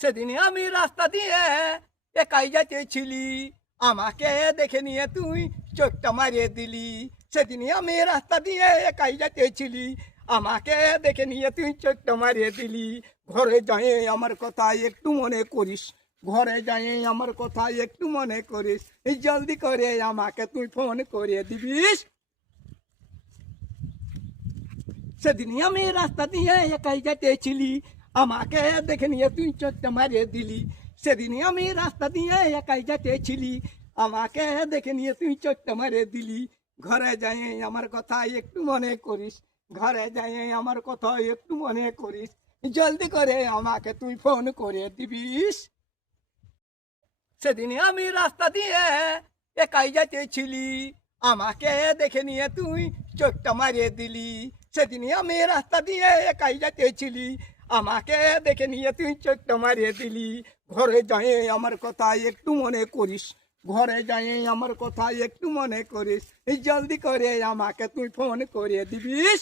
সেদিন আমি রাস্তা দিয়ে একাই যাচ্ছিলি, আমাকে দেখে নিয়ে তুই চোখটা মারিয়ে দিলি। সেদিন আমি রাস্তা দিয়ে একাই যাচ্ছিলি, আমাকে দেখে নিয়ে তুই চোখটা মারিয়ে দিলি। ঘরে যাই আমার কথা একটু মনে করিস, ঘরে যাই আমার কথা একটু মনে করিস, জলদি করে আমাকে তুই ফোন করে দিবিস। সেদিন আমি রাস্তা দিয়ে একাই যাচ্ছিলি, আমাকে দেখে নিয়ে তুই চোখটা মারিয়ে দিলি। সেদিন আমি রাস্তা দিয়ে একাই যাচ্ছিলি, আমাকে দেখে নিয়ে তুই চোখটা মারিয়ে দিলি। ঘরে যাই আমার কথা একটু মনে করিস, ঘরে যাই আমার কথা একটু মনে করিস, জলদি করে আমাকে তুই ফোন করে দিবিস। সেদিন আমি রাস্তা দিয়ে একাই যাচ্ছিলি, আমাকে দেখে নিয়ে তুই চোখটা মারিয়ে দিলি। সেদিন আমি রাস্তা দিয়ে একাই যাচ্ছিলি, আমাকে দেখে নিয়ে তুই চোখটা মারিয়ে দিলি। ঘরে যাই আমার কথা একটু মনে করিস, ঘরে যাই আমার কথা একটু মনে করিস, জলদি করে আমাকে তুই ফোন করে দিবিস।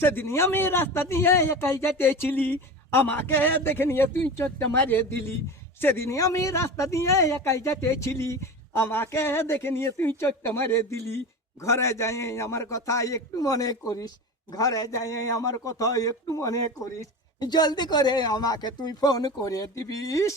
সেদিন আমি রাস্তা দিয়ে একাই যাচ্ছিলি, আমাকে দেখে নিয়ে তুই চোখটা মারিয়ে দিলি। সেদিন আমি রাস্তা দিয়ে একাই যাচ্ছিলি, আমাকে দেখে নিয়ে তুই চোখটা মারিয়ে দিলি। ঘরে যাই আমার কথা একটু মনে করিস, ঘরে যাই আমার কথা একটু মনে করিস, জলদি করে আমাকে তুই ফোন করে দিবিস।